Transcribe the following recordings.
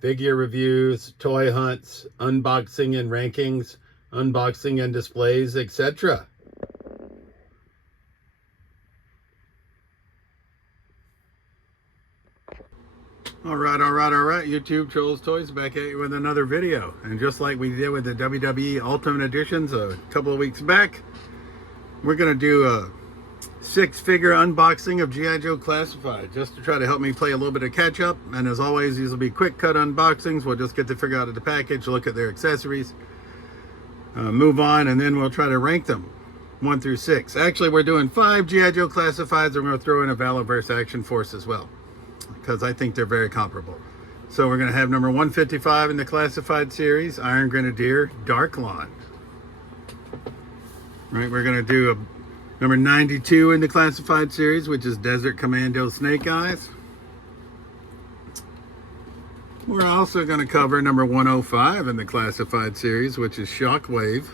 figure reviews, toy hunts, unboxing and rankings, unboxing and displays, etc. All right, YouTube Trolls Toys back at you with another video. And just like we did with the WWE Ultimate Editions a couple of weeks back, we're going to do a 6-figure unboxing of G.I. Joe Classified, just to try to help me play a little bit of catch up. And as always, these will be quick cut unboxings. We'll just get the figure out of the package, look at their accessories, move on, and then we'll try to rank them 1 through 6. Actually, we're doing 5 G.I. Joe Classifieds. We're going to throw in a Valaverse Action Force as well, because I think they're very comparable. So we're going to have number 155 in the Classified series, Iron Grenadier Darklon. Right, we're going to do a number 92 in the Classified series, which is Desert Commando Snake Eyes. We're also going to cover number 105 in the Classified series, which is Shockwave.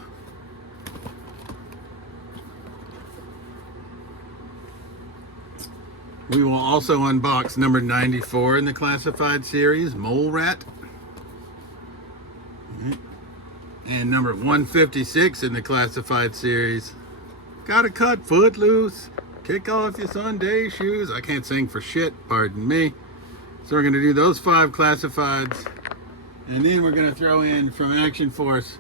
We will also unbox number 94 in the Classified series, Mole Rat. And number 156 in the Classified series, Gotta Cut Footloose. Kick off your Sunday shoes. I can't sing for shit, pardon me. So we're going to do those 5 Classifieds. And then we're going to throw in from Action Force,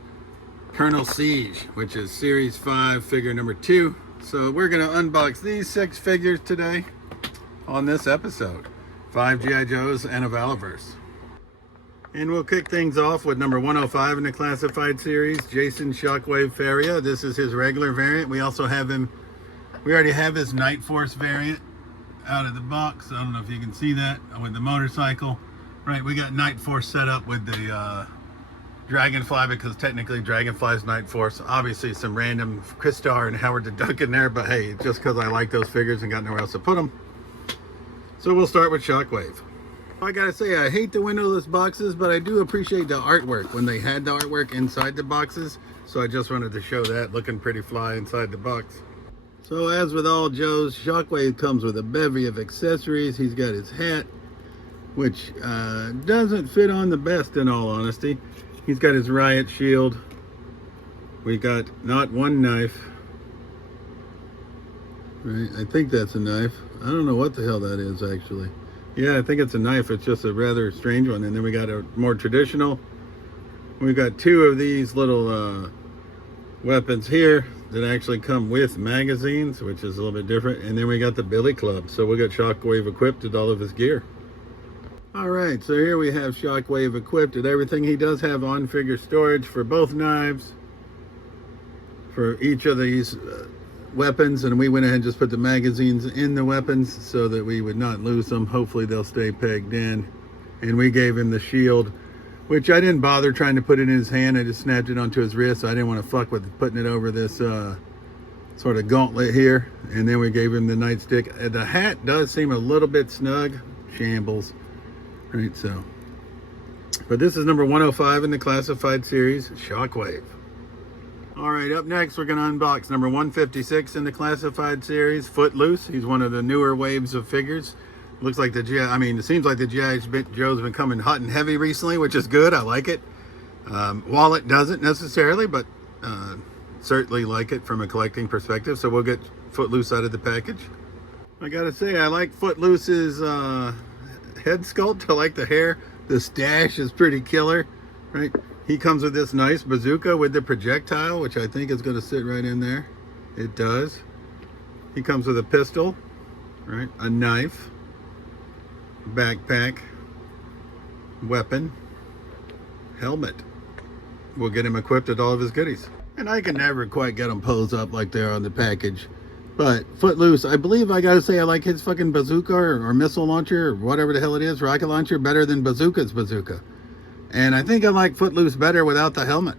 Colonel Seige, which is series 5, figure number 2. So we're going to unbox these 6 figures today on this episode. 5 G.I. Joes and a Valaverse. And we'll kick things off with number 105 in the Classified series, Jason Shockwave Faria. This is his regular variant. We also have him, we already have his Night Force variant out of the box. I don't know if you can see that with the motorcycle. Right, we got Night Force set up with the Dragonfly, because technically Dragonfly's Night Force. Obviously some random Christar and Howard the Duck in there, but hey, just because I like those figures and got nowhere else to put them. So we'll start with Shockwave. I gotta say, I hate the windowless boxes, but I do appreciate the artwork when they had the artwork inside the boxes. So I just wanted to show that, looking pretty fly inside the box. So as with all Joes, Shockwave comes with a bevy of accessories. He's got his hat, which doesn't fit on the best in all honesty. He's got his riot shield. We got not one knife. Right, I think that's a knife. I don't know what the hell that is actually. Yeah, I think it's a knife. It's just a rather strange one. And then we got a more traditional. We've got 2 of these little weapons here that actually come with magazines, which is a little bit different. And then we got the Billy Club. So we got Shockwave equipped with all of his gear. All right, so here we have Shockwave equipped with everything. He does have on-figure storage for both knives, for each of these weapons, and we went ahead and just put the magazines in the weapons so that we would not lose them. Hopefully they'll stay pegged in. And we gave him the shield, which I didn't bother trying to put it in his hand. I just snapped it onto his wrist. I didn't want to fuck with putting it over this sort of gauntlet here. And then we gave him the nightstick. The hat does seem a little bit snug. Shambles. Right, so. But this is number 105 in the Classified series, Shockwave. All right, up next, we're going to unbox number 156 in the Classified series, Footloose. He's one of the newer waves of figures. Looks like the it seems like the G.I. Joe's been coming hot and heavy recently, which is good. I like it. Wallet doesn't necessarily, but certainly like it from a collecting perspective. So we'll get Footloose out of the package. I got to say, I like Footloose's head sculpt. I like the hair. The stash is pretty killer, right? He comes with this nice bazooka with the projectile, which I think is going to sit right in there. It does. He comes with a pistol, right? A knife, backpack, weapon, helmet. We'll get him equipped with all of his goodies. And I can never quite get them posed up like they're on the package. But Footloose, I believe I gotta say I like his fucking bazooka or missile launcher or whatever the hell it is, rocket launcher, better than Bazooka's bazooka. And I think I like Footloose better without the helmet,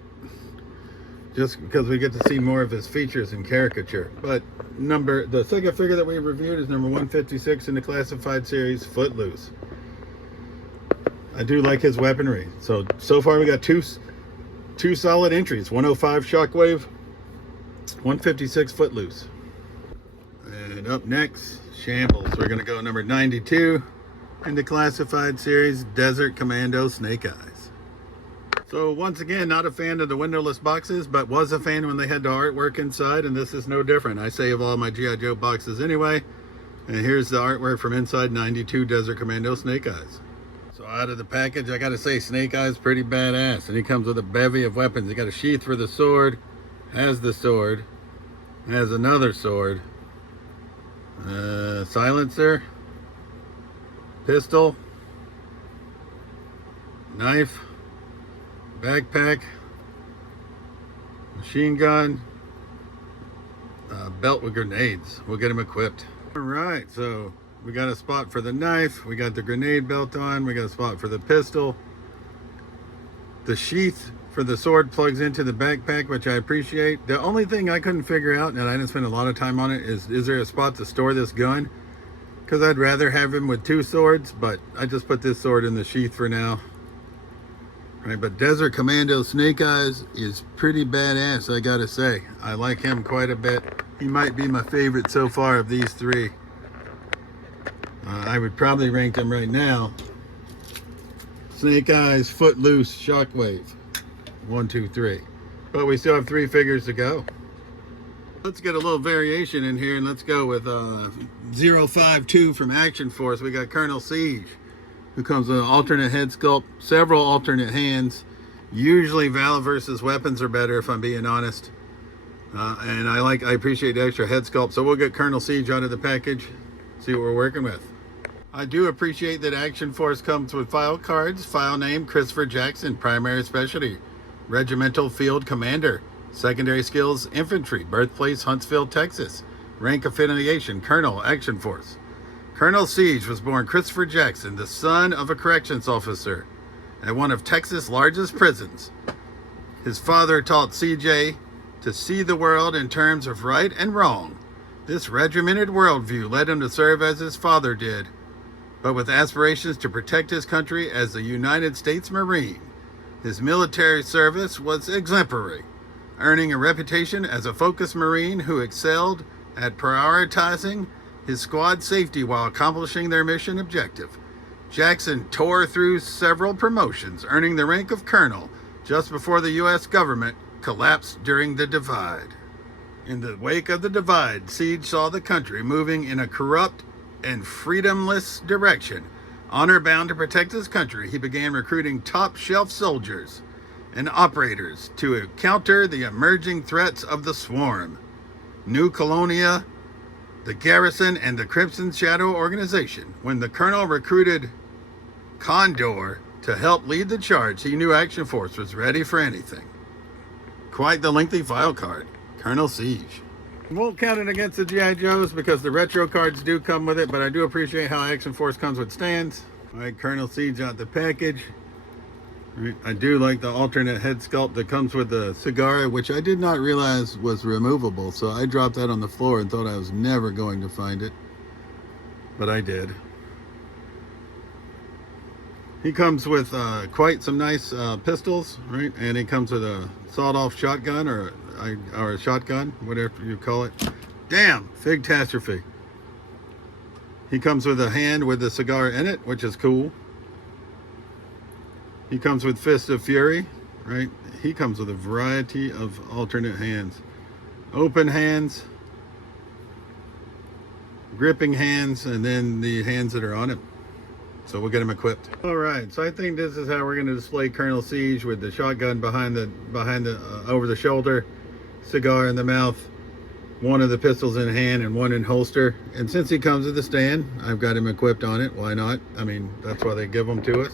just because we get to see more of his features and caricature. But the second figure that we reviewed is number 156 in the Classified series, Footloose. I do like his weaponry. So far we got two solid entries: 105 Shockwave, 156 Footloose. And up next, Shambles. We're gonna go number 92. in the classified series, Desert Commando Snake Eyes. So once again, not a fan of the windowless boxes, but was a fan when they had the artwork inside, and this is no different. I save all my G.I. Joe boxes anyway, and here's the artwork from inside 92 Desert Commando Snake Eyes. So out of the package, I gotta say, Snake Eyes pretty badass, and he comes with a bevy of weapons. He got a sheath for the sword, has the sword, has another sword, silencer, pistol, knife, backpack, machine gun, belt with grenades. We'll get him equipped. All right, so we got a spot for the knife, we got the grenade belt on, we got a spot for the pistol. The sheath for the sword plugs into the backpack, which I appreciate. The only thing I couldn't figure out, and I didn't spend a lot of time on it, is there a spot to store this gun? Because I'd rather have him with two swords, but I just put this sword in the sheath for now. Right, but Desert Commando Snake Eyes is pretty badass, I gotta say. I like him quite a bit. He might be my favorite so far of these three. I would probably rank him right now. Snake Eyes, Footloose, Shockwave. 1, 2, 3. But we still have 3 figures to go. Let's get a little variation in here, and let's go with 052 from Action Force. We got Colonel Seige, who comes with an alternate head sculpt, several alternate hands. Usually Valaverse's weapons are better, if I'm being honest. And I appreciate the extra head sculpt, so we'll get Colonel Seige out of the package, see what we're working with. I do appreciate that Action Force comes with file cards. File name, Christopher Jackson. Primary specialty, Regimental Field Commander. Secondary skills, Infantry. Birthplace, Huntsville, Texas. Rank affiliation, Colonel, Action Force. Colonel Seige was born Christopher Jackson, the son of a corrections officer at one of Texas' largest prisons. His father taught Seige to see the world in terms of right and wrong. This regimented worldview led him to serve as his father did, but with aspirations to protect his country as a United States Marine. His military service was exemplary, earning a reputation as a focused Marine who excelled at prioritizing his squad safety while accomplishing their mission objective. Jackson tore through several promotions, earning the rank of colonel just before the U.S. government collapsed during the divide. In the wake of the divide, Seige saw the country moving in a corrupt and freedomless direction. Honor-bound to protect his country, he began recruiting top-shelf soldiers and operators to counter the emerging threats of the Swarm, New Colonia, the Garrison, and the Crimson Shadow organization. When the colonel recruited Condor to help lead the charge, he knew Action Force was ready for anything. Quite the lengthy file card, Colonel Seige. Won't count it against the G.I. Joes because the retro cards do come with it, but I do appreciate how Action Force comes with stands. All right, Colonel Seige out the package. Right, I do like the alternate head sculpt that comes with the cigar, which I did not realize was removable, so I dropped that on the floor and thought I was never going to find it, but I did. He comes with quite some nice pistols, right? And he comes with a sawed-off shotgun or a shotgun, whatever you call it. Damn, fig-tastrophe. He comes with a hand with the cigar in it, which is cool. He comes with Fist of Fury, right? He comes with a variety of alternate hands. Open hands, gripping hands, and then the hands that are on him. So we'll get him equipped. All right, so I think this is how we're going to display Colonel Seige with the shotgun behind the over the shoulder, cigar in the mouth, one of the pistols in hand and one in holster. And since he comes with a stand, I've got him equipped on it. Why not? I mean, that's why they give them to us.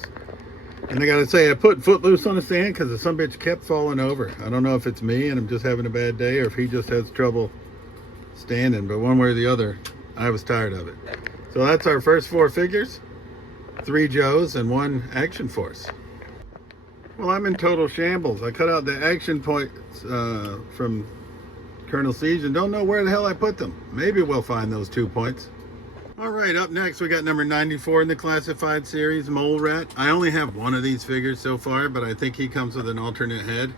And I gotta say, I put Footloose on the stand because the sumbitch kept falling over. I don't know if it's me and I'm just having a bad day or if he just has trouble standing, but one way or the other, I was tired of it. So that's our first 4 figures, 3 Joes and 1 Action Force. Well, I'm in total shambles. I cut out the action points from Colonel Seige and don't know where the hell I put them. Maybe we'll find those 2 points. All right, up next we got number 94 in the classified series, Mole Rat. I only have 1 of these figures so far, but I think he comes with an alternate head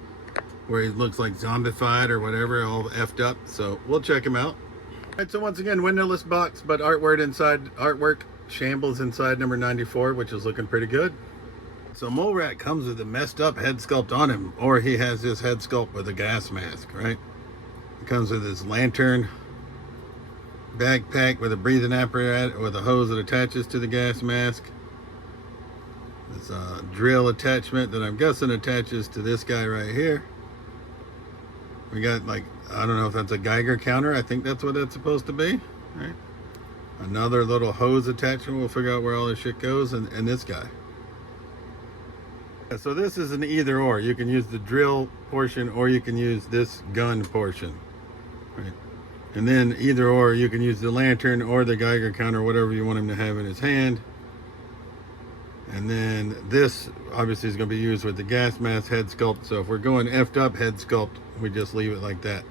where he looks like zombified or whatever, all effed up. So we'll check him out. All right, so once again, windowless box, but artwork shambles inside number 94, which is looking pretty good. So Mole Rat comes with a messed up head sculpt on him, or he has this head sculpt with a gas mask, right? It comes with his lantern, backpack with a breathing apparatus with a hose that attaches to the gas mask. This drill attachment that I'm guessing attaches to this guy right here. We got, like, I don't know if that's a Geiger counter. I think that's what that's supposed to be, right? Another little hose attachment. We'll figure out where all this shit goes. And this guy. So this is an either or. You can use the drill portion or you can use this gun portion, right? And then either or, you can use the lantern or the Geiger counter, whatever you want him to have in his hand. And then this obviously is going to be used with the gas mask head sculpt. So if we're going effed up head sculpt, we just leave it like that.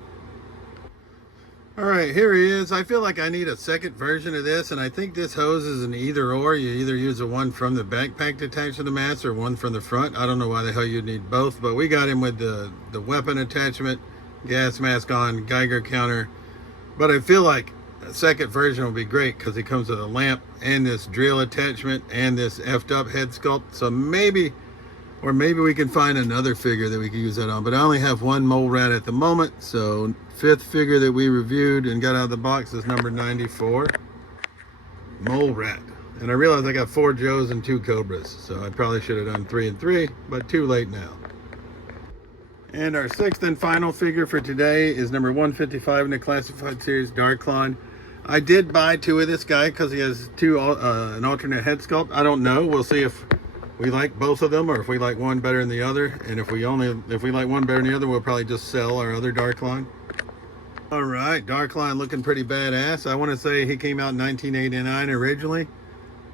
All right, here he is. I feel like I need a second version of this, and I think this hose is an either or. You either use the one from the backpack to attach to the mask or one from the front. I don't know why the hell you'd need both, but we got him with the weapon attachment, gas mask on, Geiger counter. But I feel like a second version will be great because it comes with a lamp and this drill attachment and this effed up head sculpt. So maybe we can find another figure that we can use that on. But I only have one Mole Rat at the moment. So 5th figure that we reviewed and got out of the box is number 94, Mole Rat. And I realized I got 4 Joes and 2 Cobras. So I probably should have done 3 and 3, but too late now. And our 6th and final figure for today is number 155 in the classified series, Darklon. I did buy 2 of this guy because he has an alternate head sculpt. I don't know. We'll see if we like both of them or if we like one better than the other. And if we like one better than the other, we'll probably just sell our other Darklon. All right, Darklon looking pretty badass. I want to say he came out in 1989 originally.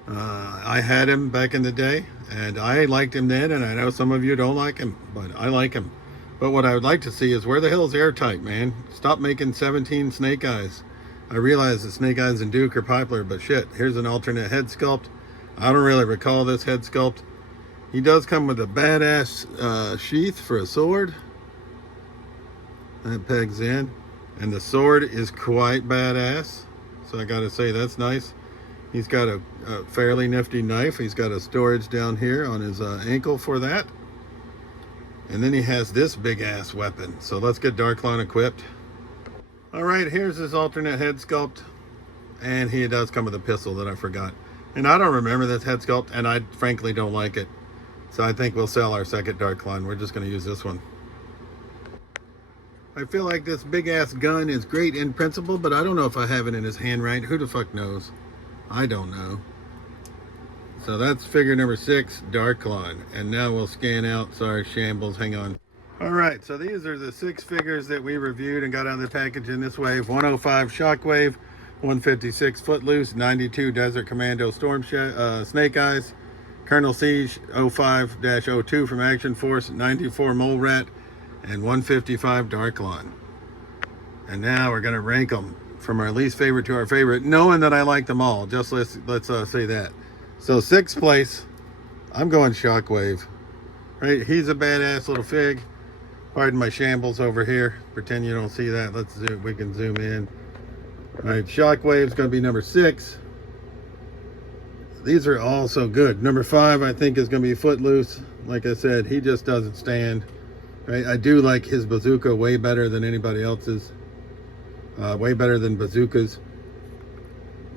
I had him back in the day, and I liked him then, and I know some of you don't like him, but I like him. But what I would like to see is where the hell is Airtight, man? Stop making 17 Snake Eyes. I realize that Snake Eyes and Duke are popular, but shit, here's an alternate head sculpt. I don't really recall this head sculpt. He does come with a badass sheath for a sword. That pegs in. And the sword is quite badass. So I gotta say, that's nice. He's got a fairly nifty knife. He's got a storage down here on his ankle for that. And then he has this big ass weapon. So let's get Darklon equipped. All right, here's his alternate head sculpt. And he does come with a pistol that I forgot. And I don't remember this head sculpt, and I frankly don't like it. So I think we'll sell our second Darklon. We're just gonna use this one. I feel like this big ass gun is great in principle, but I don't know if I have it in his hand right. Who the fuck knows? I don't know. So that's figure number 6, Darklon. And now we'll scan out. Sorry, shambles. Hang on. All right, so these are the 6 figures that we reviewed and got out of the package in this wave. 105 Shockwave, 156 Footloose, 92 Desert Commando Snake Eyes, Colonel Seige 05-02 from Action Force, 94 Mole Rat, and 155 Darklon. And now we're gonna rank them from our least favorite to our favorite, knowing that I like them all. Just let's say that. So 6th place, I'm going Shockwave. Right, he's a badass little fig. Pardon my shambles over here. Pretend you don't see that. Let's zoom. We can zoom in. All right, Shockwave's gonna be number 6. These are all so good. Number 5, I think, is gonna be Footloose. Like I said, he just doesn't stand. Right? I do like his bazooka way better than anybody else's. Way better than bazookas.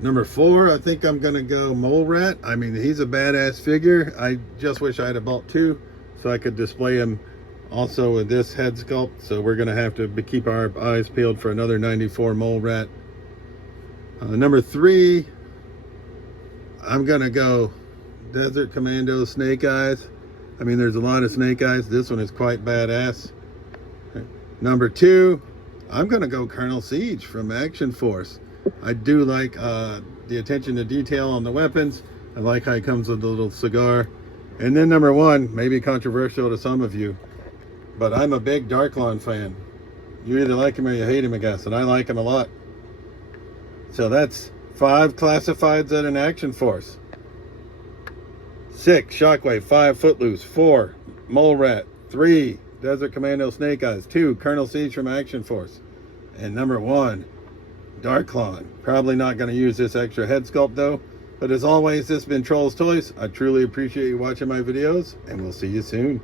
Number 4, I think I'm gonna go Mole Rat. I mean, he's a badass figure. I just wish I had bought 2 so I could display him also with this head sculpt. So we're gonna have to keep our eyes peeled for another 94 Mole Rat. Number 3, I'm gonna go Desert Commando Snake Eyes. I mean, there's a lot of Snake Eyes. This one is quite badass. Number 2, I'm gonna go Colonel Seige from Action Force. I do like the attention to detail on the weapons. I like how he comes with a little cigar. And then number 1, maybe controversial to some of you, but I'm a big Darklon fan. You either like him or you hate him, I guess, and I like him a lot. So that's 5 classifieds at an Action Force. 6, Shockwave. 5, Footloose. 4, Mole Rat. 3, Desert Commando Snake Eyes. 2, Colonel Seige from Action Force. And number 1, Darklon. Probably not going to use this extra head sculpt though. But as always, this has been Trolls Toys. I truly appreciate you watching my videos, and we'll see you soon.